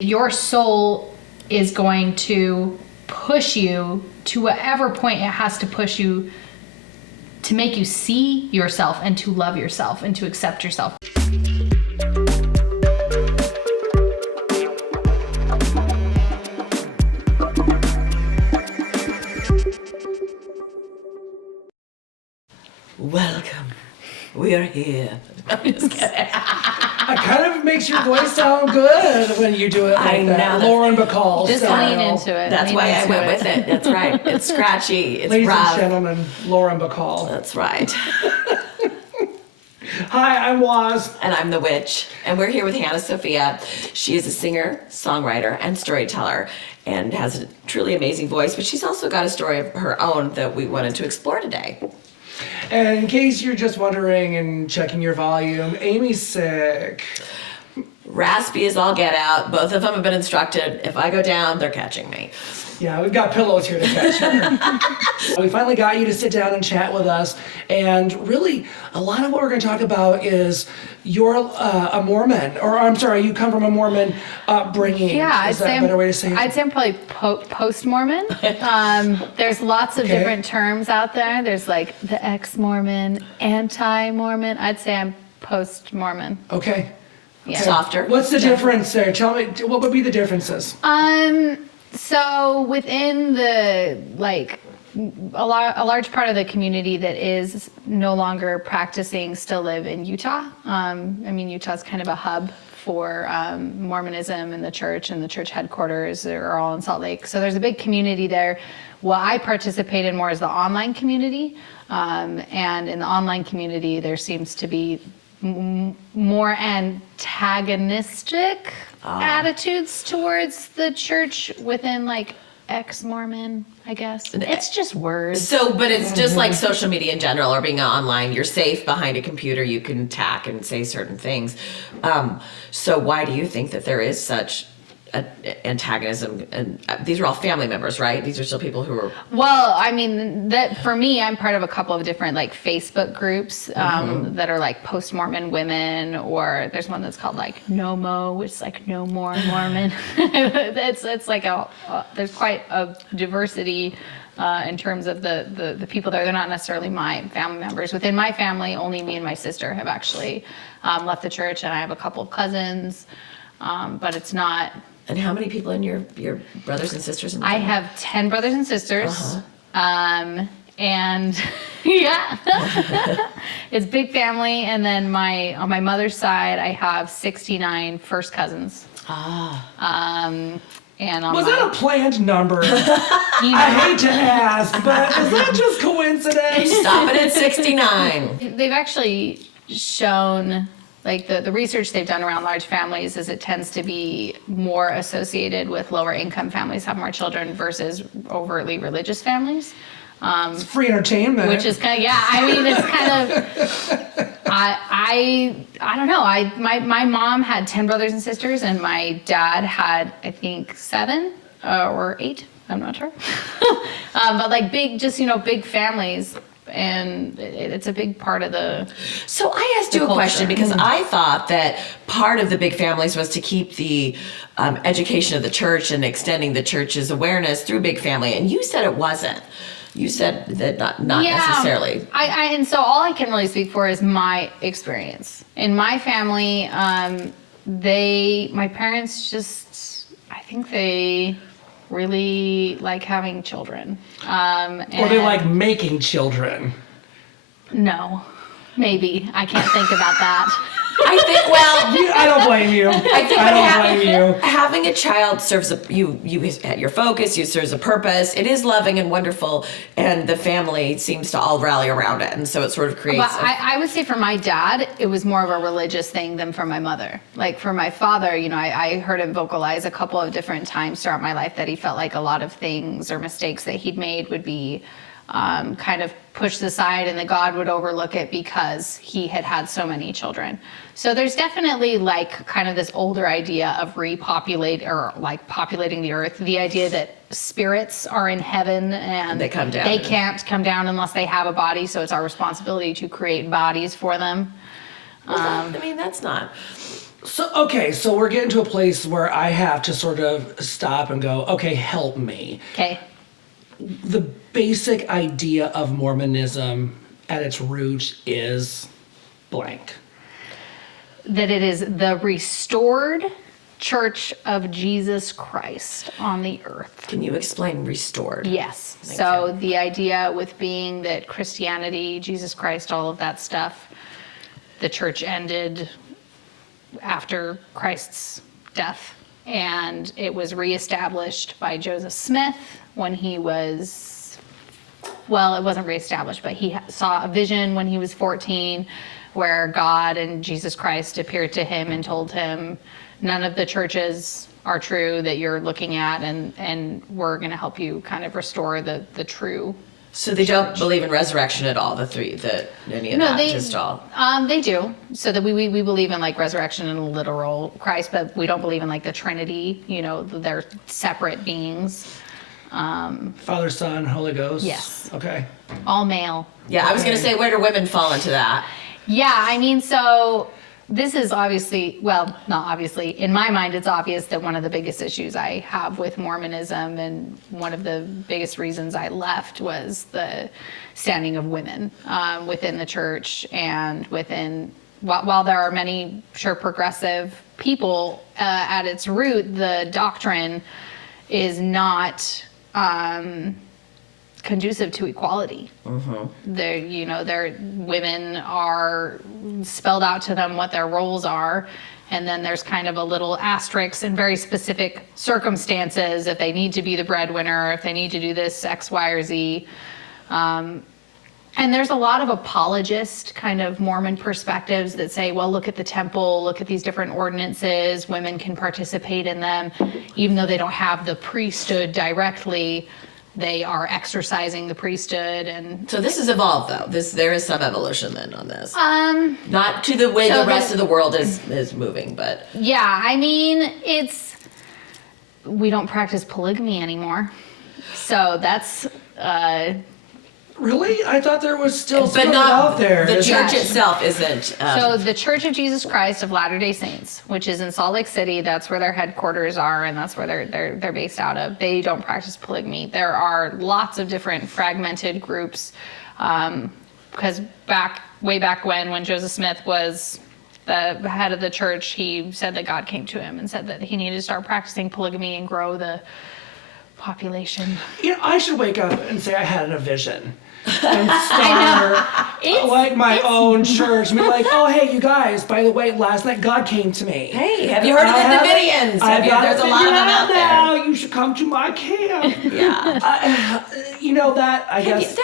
Your soul is going to push you to whatever point it has to push you to make you see yourself and to love yourself and to accept yourself. Welcome. We are here. I'm just kidding. It kind of makes your voice sound good when you do it like I that. know. Lauren Bacall Just style. lean into it. That's Lean why I into went it. with it. That's right. It's scratchy. It's Ladies rough. and gentlemen, Lauren Bacall. That's right. Hi, I'm Waz. And I'm the witch. And we're here with Hannah Sophia. She is a singer, songwriter, and storyteller and has a truly amazing voice, but she's also got a story of her own that we wanted to explore today. And in case you're just wondering and checking your volume, Amy's sick. Raspy as all get out. Both of them have been instructed, if I go down, they're catching me. Yeah, we've got pillows here to catch her. We finally got you to sit down and chat with us. And really, a lot of what we're going to talk about is you're a Mormon, or I'm sorry, you come from a Mormon upbringing. Yeah, Is that a better way to say it? I'd say I'm probably post-Mormon. There's lots of Okay. different terms out there. There's like the ex-Mormon, anti-Mormon. I'd say I'm post-Mormon. Okay. Yeah. Softer. What's the difference there? Tell me, what would be the differences? So within the a large part of the community that is no longer practicing still live in Utah. Utah's kind of a hub for Mormonism and the church headquarters are all in Salt Lake. So there's a big community there. What I participate in more is the online community. And in the online community, there seems to be more antagonistic attitudes towards the church within like ex-Mormon, I guess. It's just words. So, but it's just like social media in general or being online. You're safe behind a computer. You can attack and say certain things. So why do you think that there is such antagonism? And these are all family members, right? These are still people who are... Well, I mean, that for me, I'm part of a couple of different like Facebook groups that are like post-Mormon women, or there's one that's called like No Mo, which is like No More Mormon. It's like there's quite a diversity in terms of the people there. They're not necessarily my family members. Within my family, only me and my sister have actually left the church, and I have a couple of cousins, but it's not... And how many people in your brothers and sisters? In the I family? have 10 brothers and sisters. And yeah, it's big family. And then on my mother's side, I have 69 first cousins. And on Was that a planned number? I hate to ask, but is that just coincidence? Stop it at 69. They've actually shown, like the research they've done around large families is it tends to be more associated with lower income families have more children versus overtly religious families. It's free entertainment. Which is kind of, it's kind of, I don't know. My mom had 10 brothers and sisters, and my dad had, I think, 7 or 8. I'm not sure. But like big families. And it's a big part of the... So I asked you a question because I thought that part of the big families was to keep the education of the church and extending the church's awareness through big family. And you said it wasn't. You said that not necessarily. And so all I can really speak for is my experience. In my family, my parents just, I think they really like having children. Or they like making children. No, maybe. I can't think about that. I think, I don't blame you. I think I don't blame you. having a child serves your focus, you serves a purpose. It is loving and wonderful, and the family seems to all rally around it, and so it sort of creates... But I would say for my dad, it was more of a religious thing than for my mother. Like for my father, I heard him vocalize a couple of different times throughout my life that he felt like a lot of things or mistakes that he'd made would be kind of pushed aside, and that God would overlook it because he had so many children. So there's definitely like kind of this older idea of populating the earth, the idea that spirits are in heaven and they come down. They can't come down unless they have a body, so it's our responsibility to create bodies for them. That's not... So we're getting to a place where I have to sort of stop and go, okay, help me. Okay. The basic idea of Mormonism at its root is blank. That it is the restored Church of Jesus Christ on the earth. Can you explain restored? Yes. Thank So you. the idea with being that Christianity, Jesus Christ, all of that stuff, the church ended after Christ's death, and it was reestablished by Joseph Smith when he was, well, it wasn't reestablished, but he saw a vision when he was 14 where God and Jesus Christ appeared to him and told him, none of the churches are true that you're looking at, and we're going to help you kind of restore the true. So they don't believe in resurrection at all, any of that, just all. They do. So that we believe in like resurrection and a literal Christ, but we don't believe in like the Trinity. They're separate beings, Father, Son, Holy Ghost. Yes. Okay. all male. Yeah, I was going to say, where do women fall into that? Yeah, I mean, so this is obviously, well, not obviously, in my mind, it's obvious that one of the biggest issues I have with Mormonism, and one of the biggest reasons I left, was the standing of women within the church and within, while there are many, sure, progressive people, at its root, the doctrine is not conducive to equality. Women are spelled out to them what their roles are, and then there's kind of a little asterisk in very specific circumstances if they need to be the breadwinner, if they need to do this X, Y, or Z. And there's a lot of apologist kind of Mormon perspectives that say, well, look at the temple, look at these different ordinances, women can participate in them, even though they don't have the priesthood directly. They are exercising the priesthood. And So this has evolved, though. There is some evolution then on this. Not to the way so the rest of the world is moving, but yeah, I mean, we don't practice polygamy anymore. So that's, Really? I thought there was still but something not out there. the Is church that- itself isn't. so the Church of Jesus Christ of Latter-day Saints, which is in Salt Lake City, that's where their headquarters are, and that's where they're based out of. They don't practice polygamy. There are lots of different fragmented groups, because way back when Joseph Smith was the head of the church, he said that God came to him and said that he needed to start practicing polygamy and grow the population. I should wake up and say I had a vision. And start like my own church. Be like, oh, hey, you guys, by the way, last night God came to me. Hey, have you heard of the Davidians? There's a lot of them out now. there. You should come to my camp. Yeah. I guess.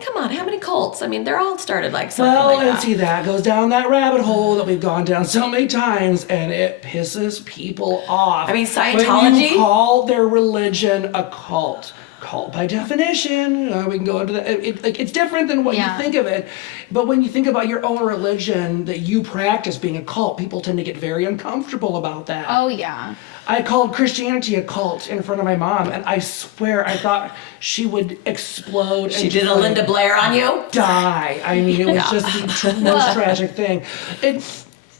Come on, how many cults? I mean, they're all started like something Well, like and that. see, that goes down that rabbit hole that we've gone down so many times, and it pisses people off. I mean, When Scientology? you call their religion a cult. Cult by definition, we can go into that. It's different than what Yeah. you think of it. But when you think about your own religion that you practice being a cult, people tend to get very uncomfortable about that. Oh, yeah. I called Christianity a cult in front of my mom, and I swear I thought she would explode. She and did a just, Linda Blair on you? die. I mean, it was just the most tragic thing.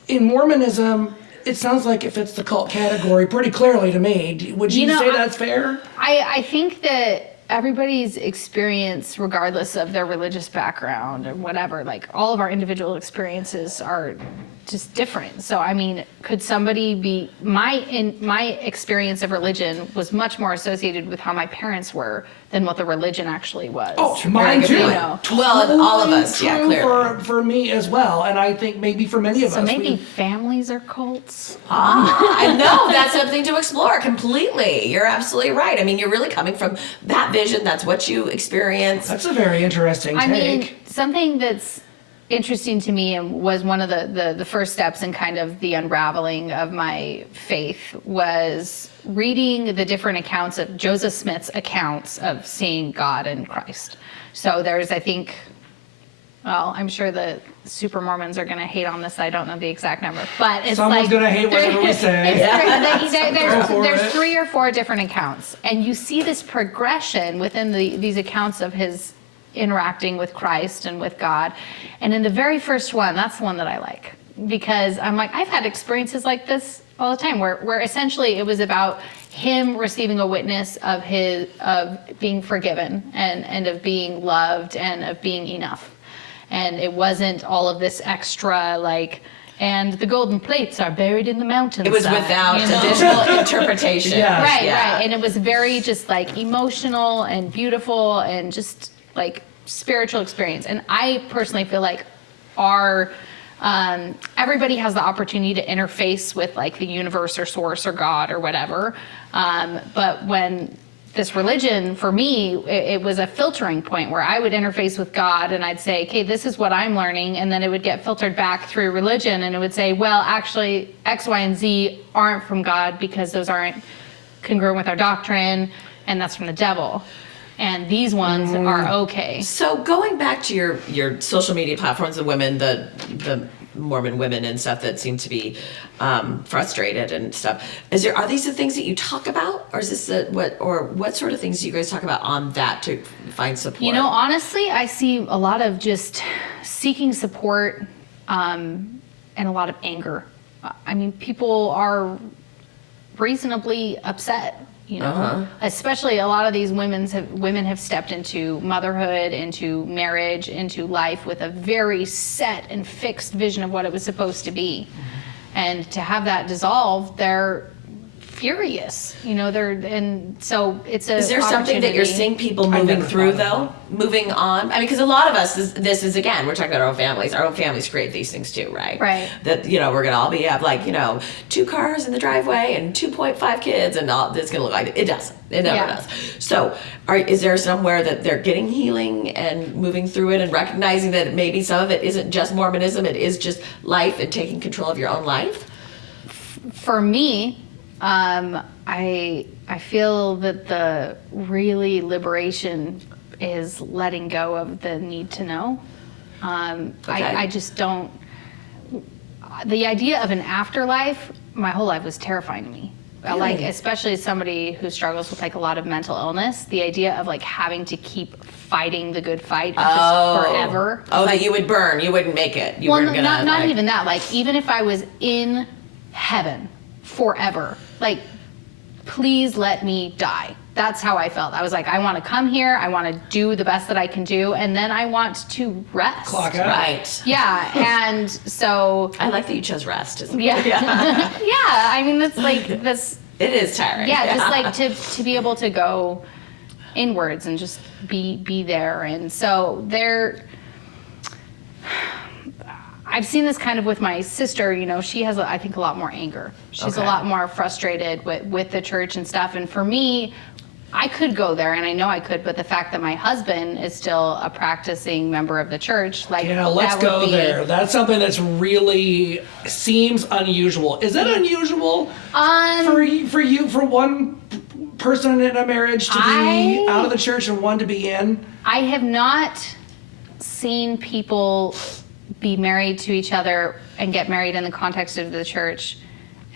In Mormonism, it sounds like it fits the cult category pretty clearly to me. Would you say that's fair? I think that everybody's experience, regardless of their religious background or whatever, like all of our individual experiences are just different. So, I mean, could somebody be, my experience of religion was much more associated with how my parents were than what the religion actually was. Oh, mine too. You know. Well, and all of us, yeah, True clearly. for me as well, and I think maybe for many of So us. maybe families are cults. I know, that's something to explore completely. You're absolutely right. I mean, you're really coming from that vision. That's what you experience. That's a very interesting I take. mean, something that's interesting to me and was one of the first steps in kind of the unraveling of my faith was reading the different accounts of Joseph Smith's accounts of seeing God and Christ. So there's, I think, well, I'm sure the super Mormons are going to hate on this. I don't know the exact number, but it's Someone's like, gonna hate whatever we say. Go for there's it. 3 or 4 different accounts, and you see this progression within these accounts of his interacting with Christ and with God. And in the very first one, that's the one that I like, because I'm like, I've had experiences like this all the time where essentially it was about him receiving a witness of being forgiven and of being loved and of being enough. And it wasn't all of this extra like, and the golden plates are buried in the mountains. It was without additional interpretation. Yeah. Right. And it was very just like emotional and beautiful and just like spiritual experience. And I personally feel like everybody has the opportunity to interface with like the universe or source or God or whatever. But when this religion, for me, it was a filtering point where I would interface with God and I'd say, okay, this is what I'm learning. And then it would get filtered back through religion and it would say, well, actually X, Y, and Z aren't from God because those aren't congruent with our doctrine and that's from the devil. And these ones are okay. So going back to your social media platforms, the women, the Mormon women and stuff that seem to be frustrated and stuff. Are these the things that you talk about, or is this what sort of things do you guys talk about on that to find support? You know, honestly, I see a lot of just seeking support and a lot of anger. I mean, people are reasonably upset. You know, especially a lot of these women have stepped into motherhood, into marriage, into life with a very set and fixed vision of what it was supposed to be. And to have that dissolve, they're furious. You know, and so it's a. Is there something that you're seeing people moving through though? Moving on? I mean, because a lot of us, this is again, we're talking about our own families. Our own families create these things too, right? Right. That, we're going to all have like, 2 cars in the driveway and 2.5 kids and all, it's going to look like it doesn't. It never does. So is there somewhere that they're getting healing and moving through it and recognizing that maybe some of it isn't just Mormonism, it is just life and taking control of your own life? For me, I feel that the really liberation is letting go of the need to know. I just don't. The idea of an afterlife, my whole life was terrifying to me. Really? Like, especially as somebody who struggles with like a lot of mental illness, the idea of like having to keep fighting the good fight just forever. Oh, that you would burn, you wouldn't make it. You weren't gonna, not even that. Like, even if I was in heaven forever, like, please let me die. That's how I felt. I was like, I want to come here, I want to do the best that I can do, and then I want to rest. Clock out. Right. Yeah, and so. I like that you chose rest. Yeah. Yeah, I mean, that's like, this. It is tiring. Yeah, just like to be able to go inwards and just be there. And so I've seen this kind of with my sister. She has, I think, a lot more anger. She's a lot more frustrated with the church and stuff. And for me, I could go there, and I know I could, but the fact that my husband is still a practicing member of the church, like, Yeah, let's go there. That's something that's really seems unusual. Is it unusual for you, for one person in a marriage to be out of the church and one to be in? I have not seen people be married to each other and get married in the context of the church,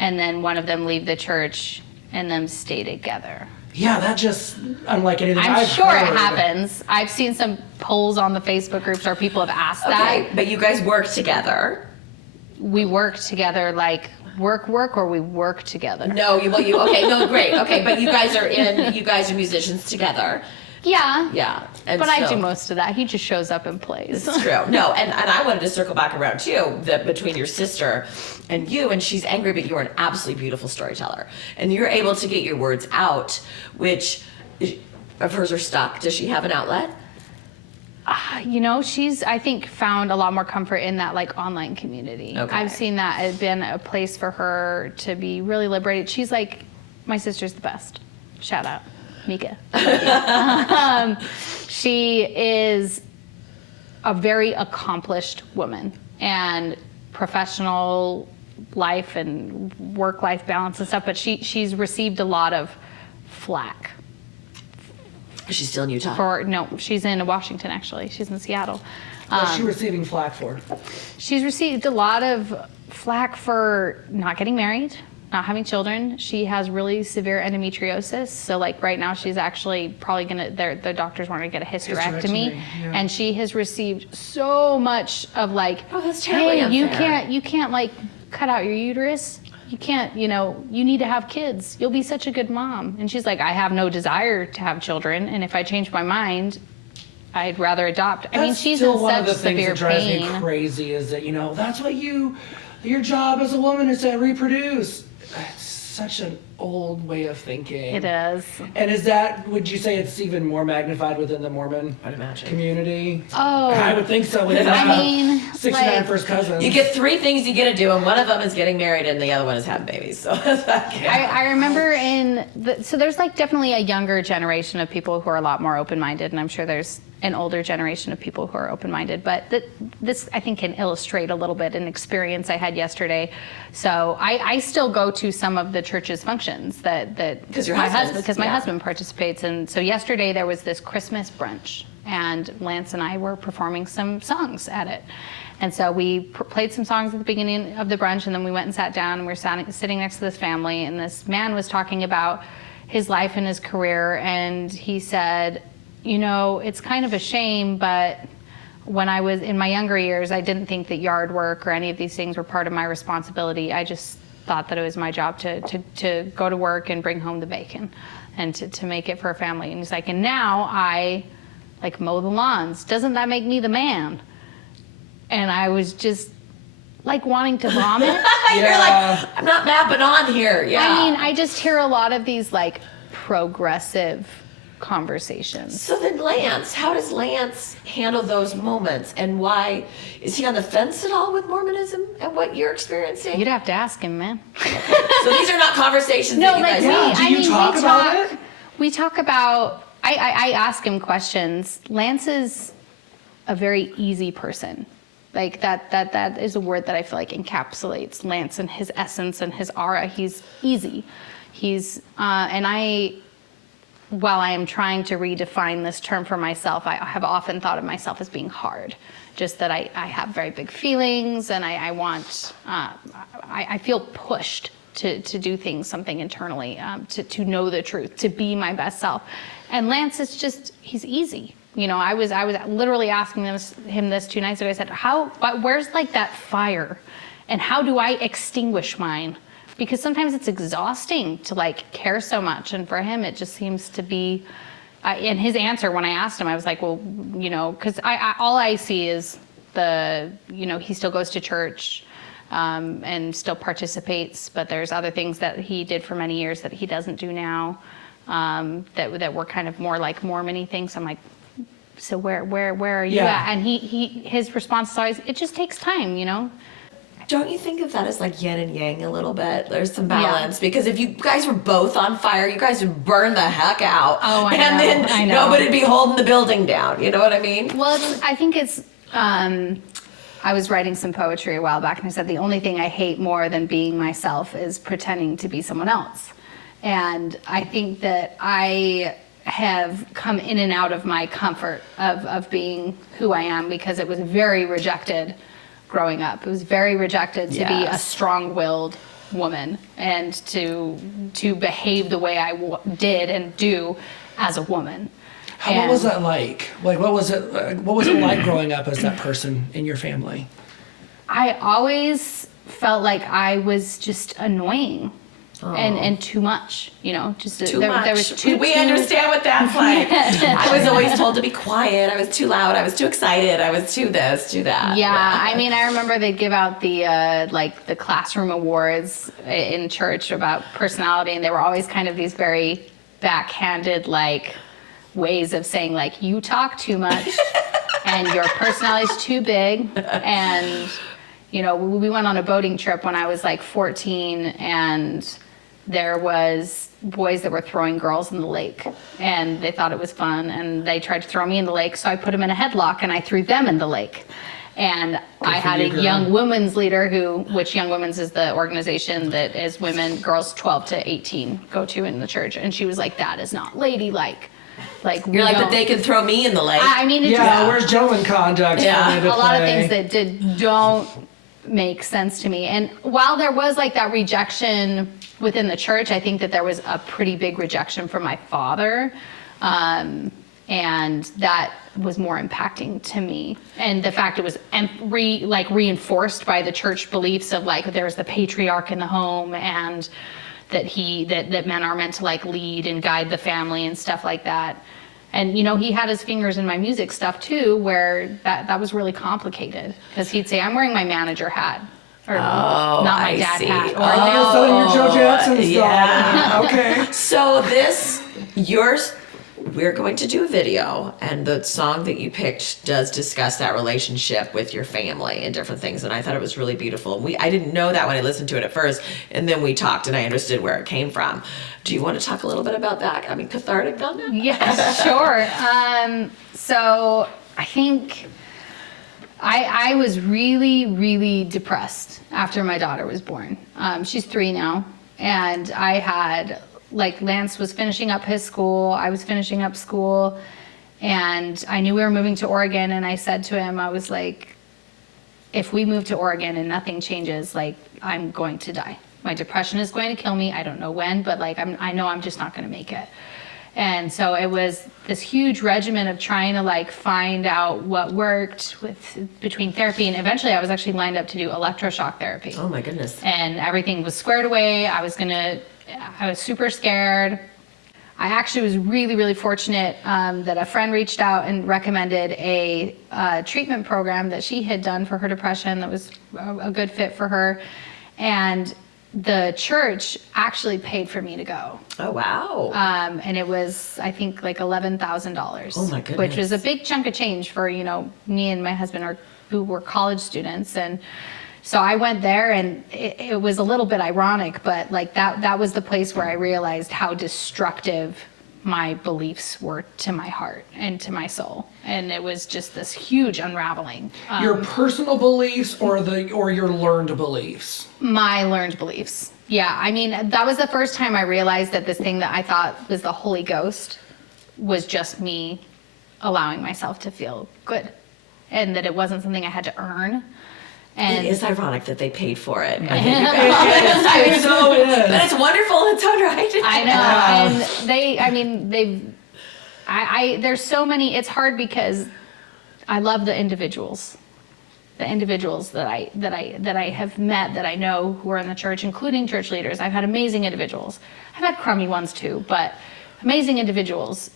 and then one of them leave the church and then stay together. Yeah, that just unlike anything I'm I've sure heard. it happens. I've seen some polls on the Facebook groups where people have asked Okay, that. but you guys work together. We work together, like work, or we work together. No, great. Okay, but you guys are musicians together. Yeah. Yeah. And But I so- do most of that. He just shows up and plays. It's true. No, and I wanted to circle back around too, that between your sister and you, and she's angry, but you're an absolutely beautiful storyteller. And you're able to get your words out, which of hers are stuck. Does she have an outlet? She's, I think, found a lot more comfort in that like online community. Okay. I've seen that has been a place for her to be really liberated. She's like, my sister's the best. Shout out, Mika. She is a very accomplished woman, and professional life and work-life balance and stuff, but she's received a lot of flack. Is she still in Utah? No, she's in Washington, actually. She's in Seattle. What's she receiving flack for? She's received a lot of flack for not getting married, not having children. She has really severe endometriosis. So like right now she's actually probably the doctors want her to get a hysterectomy. Yeah. And she has received so much of like, Oh, that's terribly hey, unfair. you can't like cut out your uterus. You can't, you need to have kids. You'll be such a good mom. And she's like, I have no desire to have children. And if I change my mind, I'd rather adopt. I mean, That's she's still in one of such the things severe that drives pain. me crazy is that, that's what your job as a woman is to reproduce. It's such an old way of thinking. It is. And would you say it's even more magnified within the Mormon I'd imagine. community? Oh. I would think so. I mean, 69 like, first cousins. You get 3 things you get to do, and one of them is getting married, and the other one is having babies. So I remember so there's like definitely a younger generation of people who are a lot more open-minded, and I'm sure there's an older generation of people who are open-minded, but this I think can illustrate a little bit an experience I had yesterday. So I still go to some of the church's functions that my husband participates in. So yesterday there was this Christmas brunch, and Lance and I were performing some songs at it. And so we played some songs at the beginning of the brunch, and then we went and sat down, and we were sitting next to this family, and this man was talking about his life and his career, and he said, it's kind of a shame, but when I was in my younger years, I didn't think that yard work or any of these things were part of my responsibility. I just thought that it was my job to go to work and bring home the bacon and to make it for a family. And he's like, and now I like mow the lawns. Doesn't that make me the man? And I was just like wanting to vomit. You're like, I'm not mapping on here. Yeah. I mean, I just hear a lot of these like progressive conversations. So then how does Lance handle those moments, and why is he on the fence at all with Mormonism and what you're experiencing? You'd have to ask him, man. So these are not conversations that you guys have. Do you talk about it? We talk about, I ask him questions. Lance is a very easy person. Like that is a word that I feel like encapsulates Lance and his essence and his aura. He's easy. While I am trying to redefine this term for myself, I have often thought of myself as being hard. Just that I have very big feelings, and I feel pushed to do something internally, to know the truth, to be my best self. And Lance is he's easy. I was literally asking him this 2 nights ago. I said, where's like that fire, and how do I extinguish mine? Because sometimes it's exhausting to like care so much, and for him it just seems to be. And his answer when I asked him, I was like, well, because all I see is he still goes to church, and still participates, but there's other things that he did for many years that he doesn't do now, that were kind of more like Mormon-y things. So I'm like, so where are you at? And his response is always, it just takes time, Don't you think of that as like yin and yang a little bit? There's some balance, because if you guys were both on fire, you guys would burn the heck out. Oh, I and know, then I know. nobody'd be holding the building down. You know what I mean? Well, I think it's, I was writing some poetry a while back, and I said, the only thing I hate more than being myself is pretending to be someone else. And I think that I have come in and out of my comfort of being who I am, because it was very rejected growing up. It was very rejected to be a strong-willed woman and to behave the way I did and do as a woman. What was that like? Like, what was it like growing up as that person in your family? I always felt like I was just annoying. And too much, just Too there much. was too. We understand what that's like. I was always told to be quiet. I was too loud. I was too excited. I was too this, too that. Yeah, I mean, I remember they'd give out the classroom awards in church about personality, and they were always kind of these very backhanded ways of saying you talk too much, and your personality's too big, and we went on a boating trip when I was 14, and there was boys that were throwing girls in the lake, and they thought it was fun, and they tried to throw me in the lake, so I put them in a headlock and I threw them in the lake. And I had a young women's leader which Young Women's is the organization that is girls 12 to 18 go to in the church, and she was like, that is not ladylike. You're like, but they can throw me in the lake. I mean, where's gentleman conduct? Yeah. A lot of things that don't make sense to me. And while there was like that rejection within the church, I think that there was a pretty big rejection from my father. And that was more impacting to me. And the fact it was reinforced by the church beliefs of like there's the patriarch in the home, and that men are meant to like lead and guide the family and stuff like that. And he had his fingers in my music stuff too, where that was really complicated, because he'd say, "I'm wearing my manager hat," or not my dad hat, or You're selling your Joe Jackson stuff. yeah. Okay. So we're going to do a video, and the song that you picked does discuss that relationship with your family and different things, and I thought it was really beautiful. I didn't know that when I listened to it at first, and then we talked and I understood where it came from. Do you want to talk a little bit about that? I mean, cathartic on that? Yeah, sure. So I think I was really, really depressed after my daughter was born. She's 3 now, and I had, like, Lance was finishing up his school, I was finishing up school, and I knew we were moving to Oregon, and I said to him, I was like, if we move to Oregon and nothing changes, like, I'm going to die. My depression is going to kill me. I don't know when, but like I know I'm just not going to make it. And so it was this huge regimen of trying to like find out what worked between therapy, and eventually I was actually lined up to do electroshock therapy. Oh my goodness. And everything was squared away. I was super scared. I actually was really, really fortunate that a friend reached out and recommended a treatment program that she had done for her depression that was a good fit for her. And the church actually paid for me to go. Oh, wow. And it was, I think, like $11,000. Oh my goodness. Which was a big chunk of change for, me and my husband who were college students. And so I went there, and it was a little bit ironic, but like that was the place where I realized how destructive my beliefs were to my heart and to my soul. And it was just this huge unraveling. Your personal beliefs or your learned beliefs? My learned beliefs. Yeah, I mean, that was the first time I realized that this thing that I thought was the Holy Ghost was just me allowing myself to feel good, and that it wasn't something I had to earn. And it is ironic that they paid for it. It so is. But it's wonderful in its own right. I know. And there's so many, it's hard because I love the individuals that I have met, that I know who are in the church, including church leaders. I've had amazing individuals. I've had crummy ones too, but amazing individuals.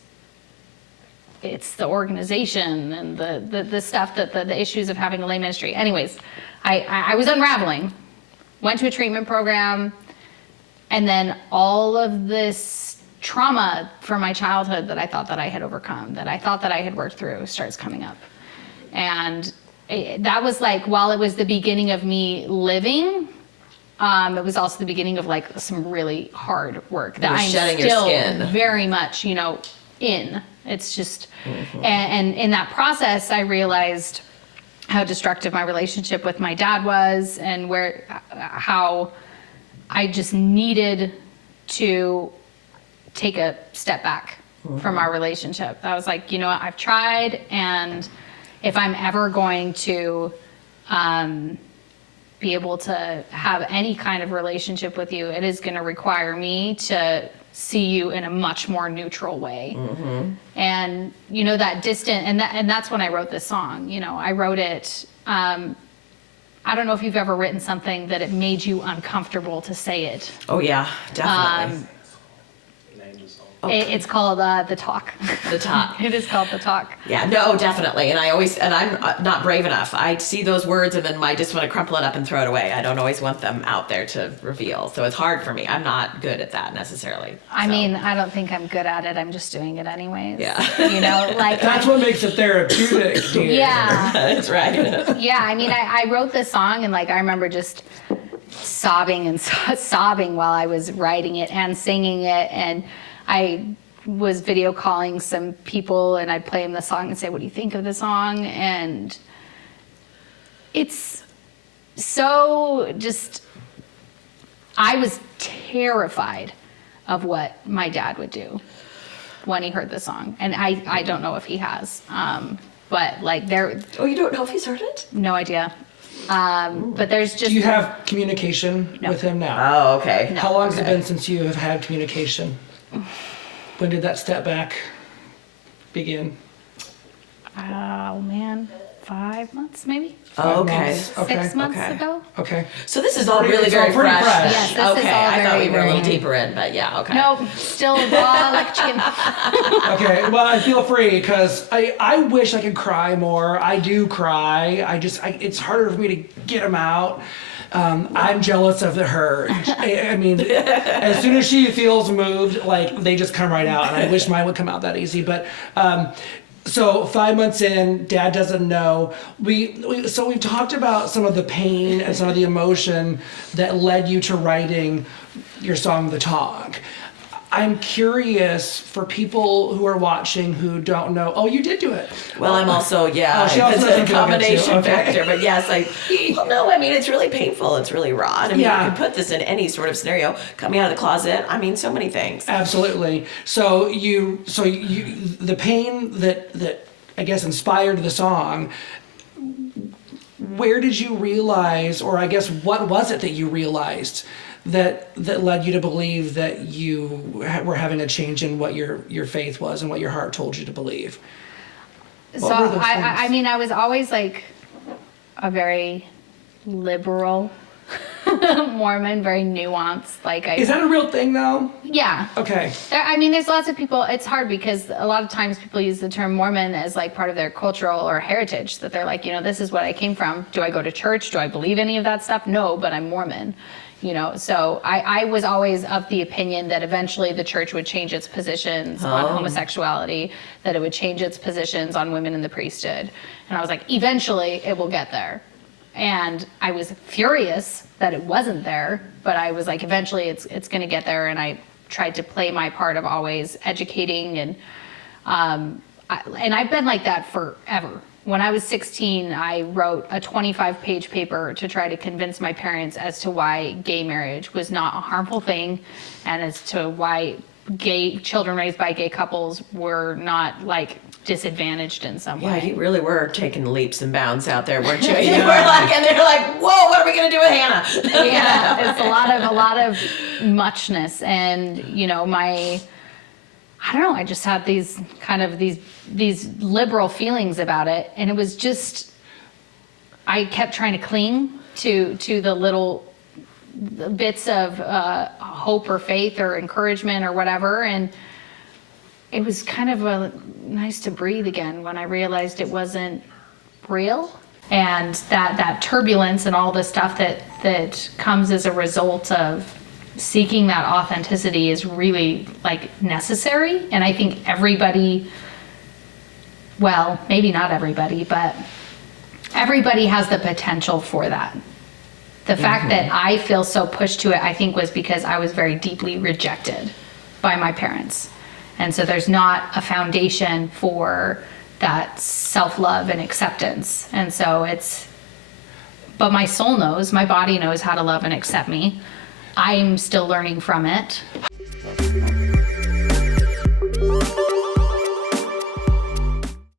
It's the organization and the stuff that the issues of having a lay ministry. Anyways, I was unraveling, went to a treatment program, and then all of this trauma from my childhood that I thought that I had overcome, that I thought that I had worked through, starts coming up. And that was like, while it was the beginning of me living, it was also the beginning of like some really hard work that I'm shedding your still skin. very much, in. It's just, and in that process, I realized how destructive my relationship with my dad was, and how I just needed to take a step back from our relationship. I was like, you know what, I've tried, and if I'm ever going to be able to have any kind of relationship with you, it is going to require me to see you in a much more neutral way. And that distant, and that's when I wrote this song. I wrote it, I don't know if you've ever written something that it made you uncomfortable to say it. Oh yeah, definitely. It's called The Talk. The Talk. It is called The Talk. Yeah, no, definitely. And I'm not brave enough. I see those words and then I just want to crumple it up and throw it away. I don't always want them out there to reveal. So it's hard for me. I'm not good at that necessarily. I mean, I don't think I'm good at it. I'm just doing it anyways. Yeah. Like That's what makes it therapeutic, dear. yeah. That's right. Yeah, I mean, I wrote this song, and like I remember just sobbing and sobbing while I was writing it and singing it, and I was video calling some people, and I'd play them the song and say, what do you think of the song? And it's so just, I was terrified of what my dad would do when he heard the song. And I don't know if he has, but like Oh, you don't know if he's heard it? no idea. But there's just Do you have communication with him now? Oh, okay. How long has it been since you have had communication? When did that step back begin? oh man, 5 months maybe, Oh, 5 okay. months? Okay. 6 months okay. ago. Okay. So this is all Pretty- really it's all very pretty fresh. fresh. Yes, this is Okay, all I thought very, we were a little very- deeper in, but yeah, okay. Nope, still raw like chicken. Okay, well, I feel free because I wish I could cry more. I do cry. It's harder for me to get them out. I'm jealous of her. I mean, as soon as she feels moved, like they just come right out, and I wish mine would come out that easy. But so 5 months in, Dad doesn't know. So we've talked about some of the pain and some of the emotion that led you to writing your song, "The Talk." I'm curious for people who are watching who don't know. Oh, you did do it. Well, I'm also, yeah, Oh, she also it's doesn't a feel good too. combination Okay. factor. But yes, well, no, I mean, it's really painful. It's really raw. I mean, Yeah. you can put this in any sort of scenario. Coming out of the closet, I mean, so many things. Absolutely. So you, the pain that I guess inspired the song. Where did you realize, or I guess what was it that you realized that led you to believe that you were having a change in what your faith was and what your heart told you to believe? So What were those I things? mean, I was always like a very liberal Mormon, very nuanced. Is that a real thing though? yeah. Okay. I mean, there's lots of people. It's hard because a lot of times people use the term Mormon as like part of their cultural or heritage. That they're like, this is what I came from. Do I go to church? Do I believe any of that stuff? No, but I'm Mormon. So I was always of the opinion that eventually the church would change its positions on homosexuality, that it would change its positions on women in the priesthood. And I was like, eventually it will get there. And I was furious that it wasn't there, but I was like, eventually it's going to get there. And I tried to play my part of always educating, and I've been like that forever. When I was 16, I wrote a 25-page paper to try to convince my parents as to why gay marriage was not a harmful thing, and as to why gay children raised by gay couples were not like disadvantaged in some Yeah, way. you really were taking leaps and bounds out there, weren't you? You were like, and they're like, whoa, what are we gonna do with Hannah? Yeah, it's a lot of muchness, and I don't know, I just had these kind of these liberal feelings about it, and it was just, I kept trying to cling to the little bits of hope or faith or encouragement or whatever, and it was kind of nice to breathe again when I realized it wasn't real, and that turbulence and all the stuff that comes as a result of seeking that authenticity is really like necessary. And I think everybody, well, maybe not everybody, but everybody has the potential for that. The fact that I feel so pushed to it, I think, was because I was very deeply rejected by my parents. And so there's not a foundation for that self-love and acceptance. And so but my soul knows, my body knows how to love and accept me. I'm still learning from it.